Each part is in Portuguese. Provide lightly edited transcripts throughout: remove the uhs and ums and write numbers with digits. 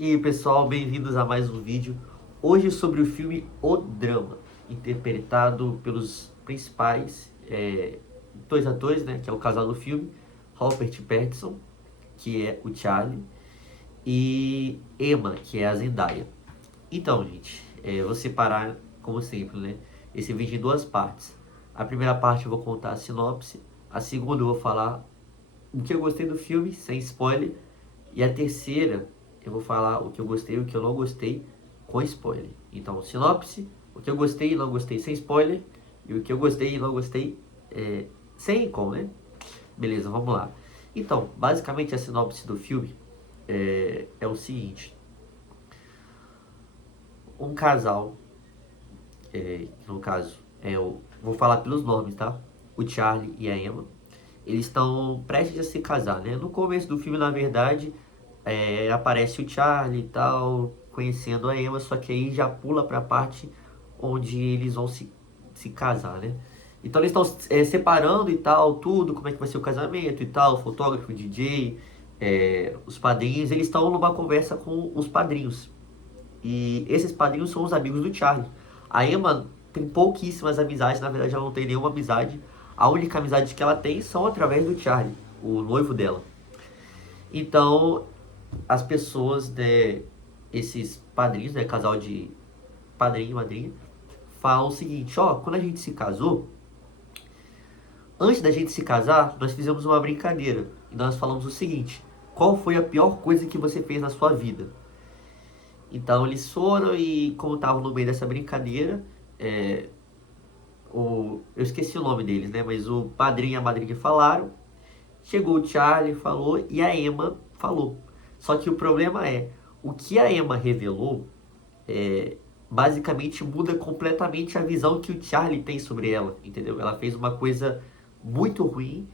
E aí, pessoal, bem-vindos a mais um vídeo. Hoje sobre o filme O Drama, interpretado pelos principais dois atores, né, que é o casal do filme, Robert Pattinson, que é o Charlie, e Emma, que é a Zendaya. Então, gente, eu vou separar, como sempre, né, esse vídeo em duas partes. A primeira parte eu vou contar a sinopse, a segunda eu vou falar o que eu gostei do filme, sem spoiler. E a terceira, eu vou falar o que eu gostei e o que eu não gostei, com spoiler. Então, sinopse, o que eu gostei e não gostei sem spoiler, e o que eu gostei e não gostei sem com, né? Beleza, vamos lá. Então, basicamente a sinopse do filme é o seguinte. Um casal, no caso, vou falar pelos nomes, tá? O Charlie e a Emma. Eles estão prestes a se casar, né? No começo do filme, na verdade, aparece o Charlie e tal, conhecendo a Emma, só que aí já pula pra parte onde eles vão se casar, né? Então eles estão separando e tal, tudo, como é que vai ser o casamento e tal, o fotógrafo, o DJ, os padrinhos, eles estão numa conversa com os padrinhos. E esses padrinhos são os amigos do Charlie. A Emma tem pouquíssimas amizades, na verdade ela não tem nenhuma amizade. A única amizade que ela tem são através do Charlie, o noivo dela. Então, as pessoas, né, esses padrinhos, né, casal de padrinho e madrinha, falam o seguinte, ó, quando a gente se casou, antes da gente se casar, nós fizemos uma brincadeira. E nós falamos o seguinte, qual foi a pior coisa que você fez na sua vida? Então eles foram e, como estavam no meio dessa brincadeira, é, eu esqueci o nome deles, né? Mas o padrinho e a madrinha falaram, chegou o Charlie, falou, e a Emma falou. Só que o problema é, o que a Emma revelou, basicamente muda completamente a visão que o Charlie tem sobre ela, entendeu? Ela fez uma coisa muito ruim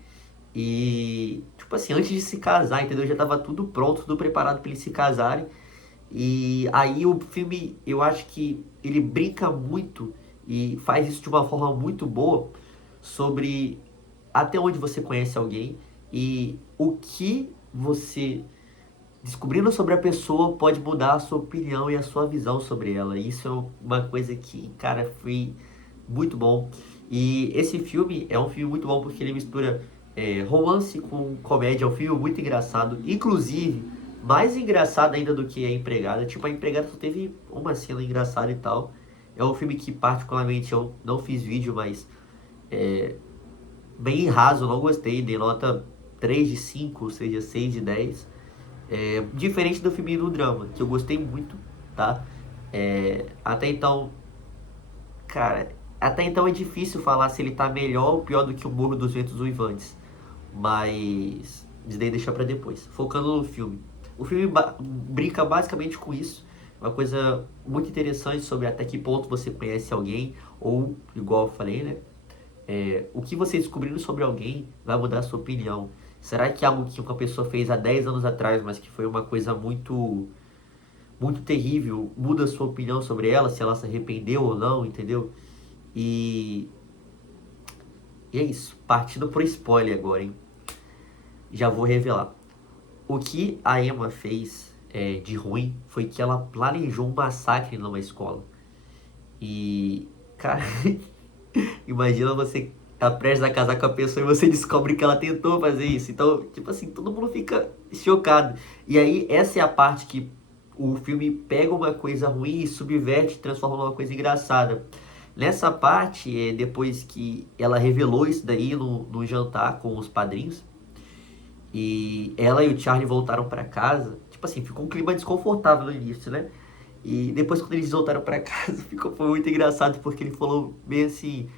e, tipo assim, antes de se casar, entendeu? Já tava tudo pronto, tudo preparado para eles se casarem. E aí o filme, eu acho que ele brinca muito e faz isso de uma forma muito boa sobre até onde você conhece alguém e o que você descobrindo sobre a pessoa pode mudar a sua opinião e a sua visão sobre ela. Isso é uma coisa que, cara, foi muito bom. E esse filme é um filme muito bom porque ele mistura romance com comédia. É um filme muito engraçado. Inclusive, mais engraçado ainda do que a Empregada. Tipo, a Empregada só teve uma cena engraçada e tal. É um filme que, particularmente, eu não fiz vídeo, mas bem raso, não gostei. Dei nota 3 de 5, ou seja, 6 de 10. Diferente do filme do drama, que eu gostei muito, tá? Até então, cara, até então é difícil falar se ele tá melhor ou pior do que o Morro dos Ventos Uivantes. Mas isso daí deixa pra depois. Focando no filme. O filme brinca basicamente com isso. Uma coisa muito interessante sobre até que ponto você conhece alguém, ou, igual eu falei, né? O que você descobrindo sobre alguém vai mudar a sua opinião. Será que algo que uma pessoa fez há 10 anos atrás, mas que foi uma coisa muito terrível, muda a sua opinião sobre ela, se ela se arrependeu ou não, entendeu? E, e é isso. Partindo pro spoiler agora, hein? Já vou revelar. O que a Emma fez de ruim foi que ela planejou um massacre numa escola. E, cara, imagina você tá prestes a casar com a pessoa e você descobre que ela tentou fazer isso. Então, tipo assim, todo mundo fica chocado. E aí, essa é a parte que o filme pega uma coisa ruim e subverte e transforma numa coisa engraçada. Nessa parte, depois que ela revelou isso daí no jantar com os padrinhos, e ela e o Charlie voltaram pra casa, tipo assim, ficou um clima desconfortável no início, né? E depois quando eles voltaram pra casa, foi muito engraçado, porque ele falou bem assim,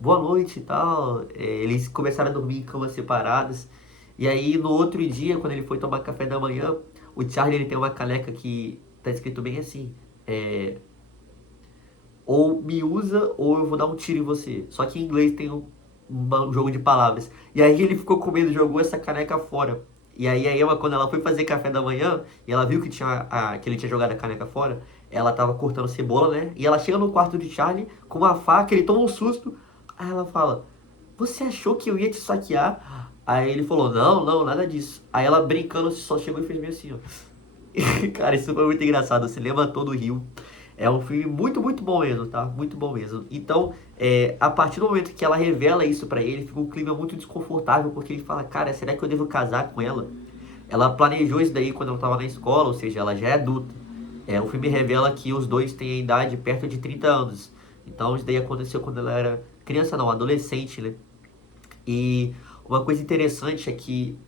boa noite e tal. Eles começaram a dormir em camas separadas. E aí no outro dia, quando ele foi tomar café da manhã, o Charlie ele tem uma caneca que tá escrito bem assim, ou me usa ou eu vou dar um tiro em você. Só que em inglês tem um jogo de palavras. E aí ele ficou com medo, jogou essa caneca fora. E aí a Emma, quando ela foi fazer café da manhã, e ela viu que, que ele tinha jogado a caneca fora, ela tava cortando cebola, né? E ela chega no quarto de Charlie com uma faca, ele toma um susto. Aí ela fala, você achou que eu ia te saquear? Aí ele falou, não, não, nada disso. Aí ela brincando só chegou e fez meio assim, ó. Cara, isso foi muito engraçado. O cinema todo riu. É um filme muito, muito bom mesmo, tá? Muito bom mesmo. Então, a partir do momento que ela revela isso pra ele, fica um clima muito desconfortável, porque ele fala, cara, será que eu devo casar com ela? Ela planejou isso daí quando ela tava na escola, ou seja, ela já é adulta. O filme revela que os dois têm a idade perto de 30 anos. Então, isso daí aconteceu quando ela era criança, não, adolescente, né? E uma coisa interessante é que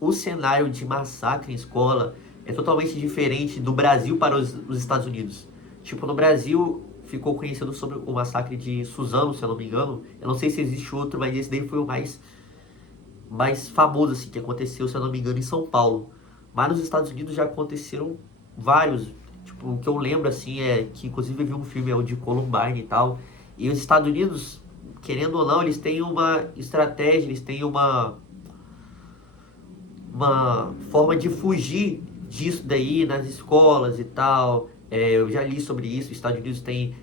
o cenário de massacre em escola é totalmente diferente do Brasil para os Estados Unidos. Tipo, no Brasil ficou conhecido sobre o massacre de Suzano, se eu não me engano. Eu não sei se existe outro, mas esse daí foi o mais famoso, assim, que aconteceu, se eu não me engano, em São Paulo. Mas nos Estados Unidos já aconteceram vários. Tipo, o que eu lembro, assim, é que inclusive eu vi um filme, é o de Columbine e tal. E os Estados Unidos, querendo ou não, eles têm uma estratégia, eles têm uma forma de fugir disso daí nas escolas e tal. Eu já li sobre isso. Os Estados Unidos tem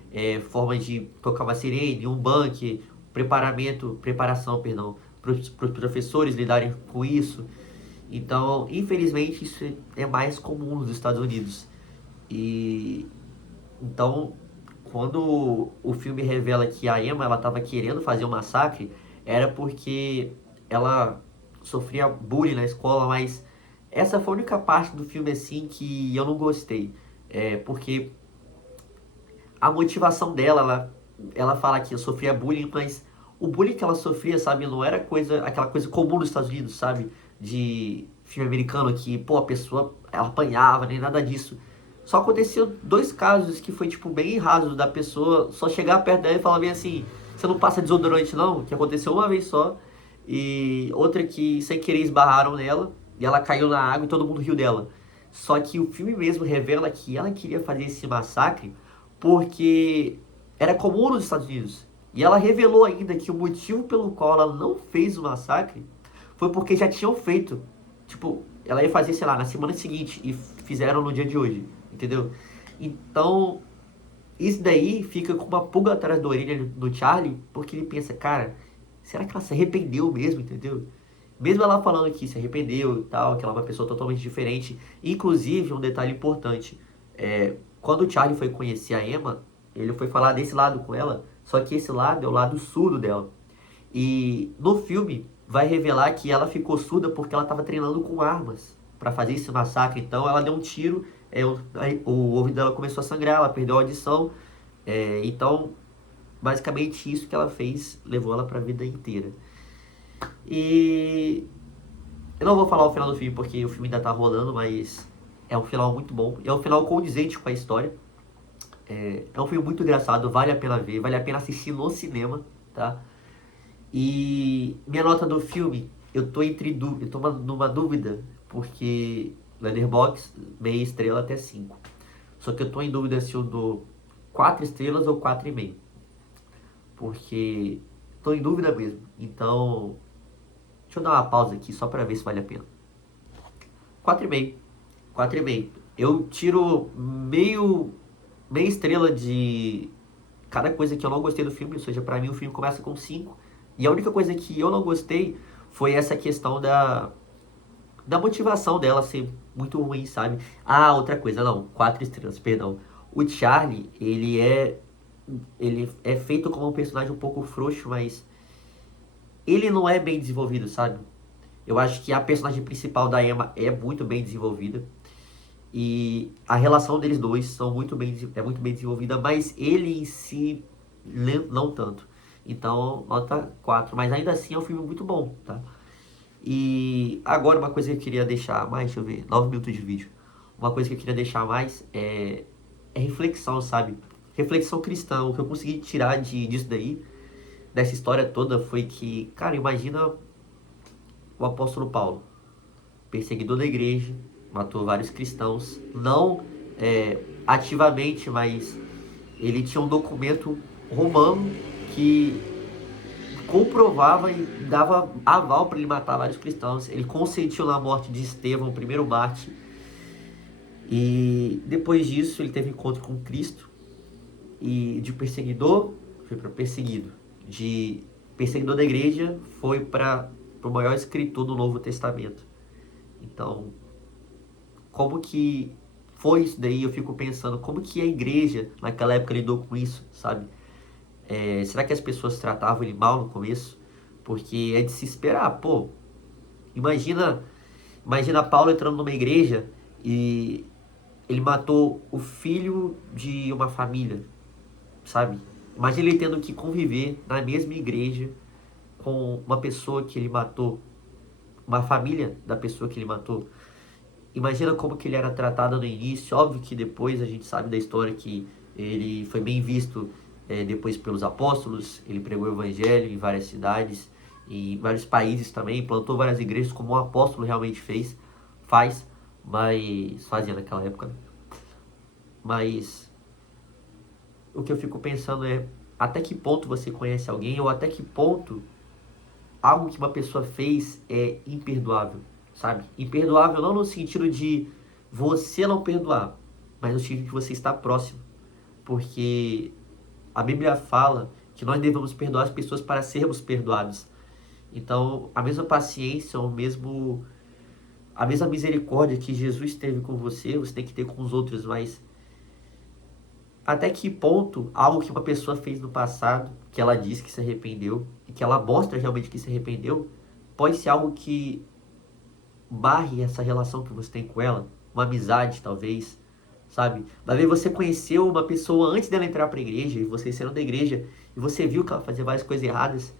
formas de tocar uma sirene, um bunker, preparação, perdão, para os professores lidarem com isso. Então, infelizmente, isso é mais comum nos Estados Unidos. E então, quando o filme revela que a Emma ela estava querendo fazer um massacre, era porque ela sofria bullying na escola, mas essa foi a única parte do filme assim que eu não gostei. Porque a motivação dela, ela fala que eu sofria bullying, mas o bullying que ela sofria, sabe, não era aquela coisa comum nos Estados Unidos, sabe? De filme americano que, pô, a pessoa ela apanhava, nem nada disso. Só aconteceu dois casos que foi, tipo, bem rasos da pessoa só chegar perto dela e falar bem assim, você não passa desodorante não? Que aconteceu uma vez só. E outra que, sem querer, esbarraram nela e ela caiu na água e todo mundo riu dela. Só que o filme mesmo revela que ela queria fazer esse massacre porque era comum nos Estados Unidos. E ela revelou ainda que o motivo pelo qual ela não fez o massacre foi porque já tinham feito. Tipo, ela ia fazer, sei lá, na semana seguinte e fizeram no dia de hoje, entendeu? Então, isso daí fica com uma pulga atrás da orelha do Charlie, porque ele pensa, cara, será que ela se arrependeu mesmo, entendeu? Mesmo ela falando que se arrependeu e tal, que ela é uma pessoa totalmente diferente. Inclusive, um detalhe importante, quando o Charlie foi conhecer a Emma, ele foi falar desse lado com ela, só que esse lado é o lado surdo dela. E no filme vai revelar que ela ficou surda porque ela estava treinando com armas para fazer esse massacre. Então ela deu um tiro, o ouvido dela começou a sangrar, ela perdeu a audição. Então, basicamente isso que ela fez levou ela para a vida inteira. E eu não vou falar o final do filme porque o filme ainda tá rolando, mas é um final muito bom. É um final condizente com a história. É um filme muito engraçado, vale a pena ver, vale a pena assistir no cinema, tá? E minha nota do filme, eu tô numa dúvida, porque Letterboxd, meia estrela até 5. Só que eu tô em dúvida se eu dou 4 estrelas ou 4,5. Porque tô em dúvida mesmo. Então, deixa eu dar uma pausa aqui só pra ver se vale a pena. 4,5. 4,5. Eu tiro meia estrela de cada coisa que eu não gostei do filme, ou seja, pra mim o filme começa com 5. E a única coisa que eu não gostei foi essa questão da motivação dela ser muito ruim, sabe? Ah, outra coisa, não, 4 estrelas, perdão. O Charlie, ele é feito como um personagem um pouco frouxo, mas ele não é bem desenvolvido, sabe? Eu acho que a personagem principal da Emma é muito bem desenvolvida. E a relação deles dois é muito bem desenvolvida, mas ele em si não tanto. Então, nota 4. Mas ainda assim é um filme muito bom, tá? E agora uma coisa que eu queria deixar mais, deixa eu ver, 9 minutos de vídeo. Uma coisa que eu queria deixar mais é reflexão, sabe? Reflexão cristã. O que eu consegui tirar disso daí, dessa história toda, foi que, cara, imagina o apóstolo Paulo, perseguidor da igreja, matou vários cristãos, não ativamente, mas ele tinha um documento romano que comprovava e dava aval para ele matar vários cristãos. Ele consentiu na morte de Estevão, o primeiro mártir, e depois disso ele teve encontro com Cristo e de perseguidor foi para perseguido, de perseguidor da igreja foi para o maior escritor do Novo Testamento. Então, como que foi isso daí, eu fico pensando como que a igreja naquela época lidou com isso, sabe? Será que as pessoas tratavam ele mal no começo? Porque é de se esperar, pô. Imagina, imagina Paulo entrando numa igreja e ele matou o filho de uma família, sabe? Imagina ele tendo que conviver na mesma igreja com uma pessoa que ele matou, uma família da pessoa que ele matou. Imagina como que ele era tratado no início. Óbvio que depois a gente sabe da história que ele foi bem visto depois pelos apóstolos. Ele pregou o evangelho em várias cidades, em vários países também, plantou várias igrejas como um apóstolo realmente mas fazia naquela época, né? Mas o que eu fico pensando é até que ponto você conhece alguém ou até que ponto algo que uma pessoa fez é imperdoável, sabe? Imperdoável não no sentido de você não perdoar, mas no sentido de você estar próximo. Porque a Bíblia fala que nós devemos perdoar as pessoas para sermos perdoados. Então, a mesma paciência, a mesma misericórdia que Jesus teve com você, você tem que ter com os outros, mas até que ponto algo que uma pessoa fez no passado, que ela diz que se arrependeu, e que ela mostra realmente que se arrependeu, pode ser algo que barre essa relação que você tem com ela, uma amizade talvez, sabe? Vai ver, você conheceu uma pessoa antes dela entrar para a igreja, e você saiu da igreja, e você viu que ela fazia várias coisas erradas,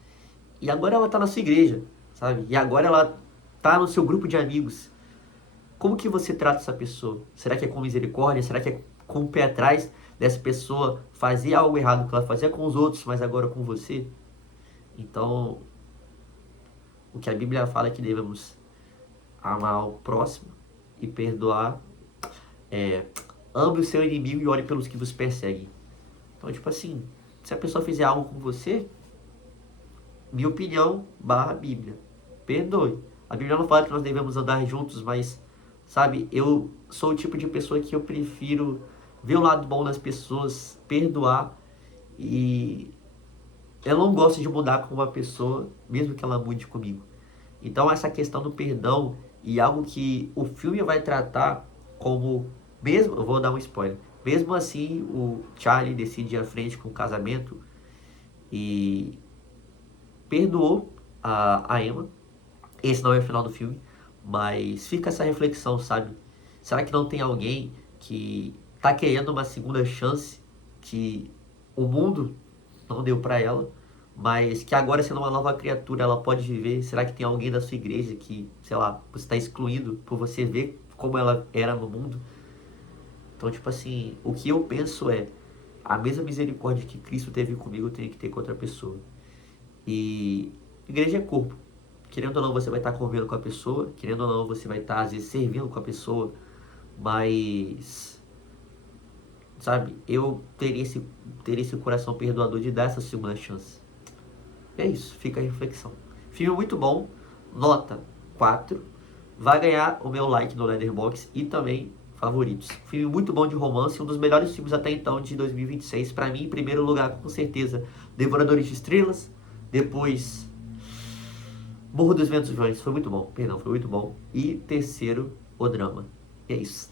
e agora ela tá na sua igreja, sabe? E agora ela tá no seu grupo de amigos. Como que você trata essa pessoa? Será que é com misericórdia? Será que é com o pé atrás dessa pessoa fazer algo errado que ela fazia com os outros, mas agora com você? Então, o que a Bíblia fala é que devemos amar o próximo e perdoar. Ame o seu inimigo e ore pelos que vos perseguem. Então, tipo assim, se a pessoa fizer algo com você, minha opinião, barra Bíblia, perdoe. A Bíblia não fala que nós devemos andar juntos, mas, sabe, eu sou o tipo de pessoa que eu prefiro ver o lado bom das pessoas, perdoar, e eu não gosto de mudar com uma pessoa, mesmo que ela mude comigo. Então essa questão do perdão e algo que o filme vai tratar como, mesmo, eu vou dar um spoiler, mesmo assim o Charlie decide ir à frente com o casamento e perdoou a Emma. Esse não é o final do filme, mas fica essa reflexão, sabe? Será que não tem alguém que tá querendo uma segunda chance que o mundo não deu pra ela, mas que agora sendo uma nova criatura ela pode viver? Será que tem alguém da sua igreja que, sei lá, você está excluído por você ver como ela era no mundo? Então, tipo assim, o que eu penso é a mesma misericórdia que Cristo teve comigo, eu tenho que ter com outra pessoa. E igreja é corpo. Querendo ou não, você vai estar convivendo com a pessoa, querendo ou não, você vai estar, às vezes, servindo com a pessoa, mas, sabe, eu teria esse coração perdoador de dar essa segunda chance. É isso, fica a reflexão. Filme muito bom, nota 4, vai ganhar o meu like no Letterboxd e também favoritos. Filme muito bom de romance, um dos melhores filmes até então de 2026. Pra mim, em primeiro lugar, com certeza, Devoradores de Estrelas, depois Morro dos Ventos Vivos, foi muito bom, perdão, foi muito bom. E terceiro, O Drama. E é isso.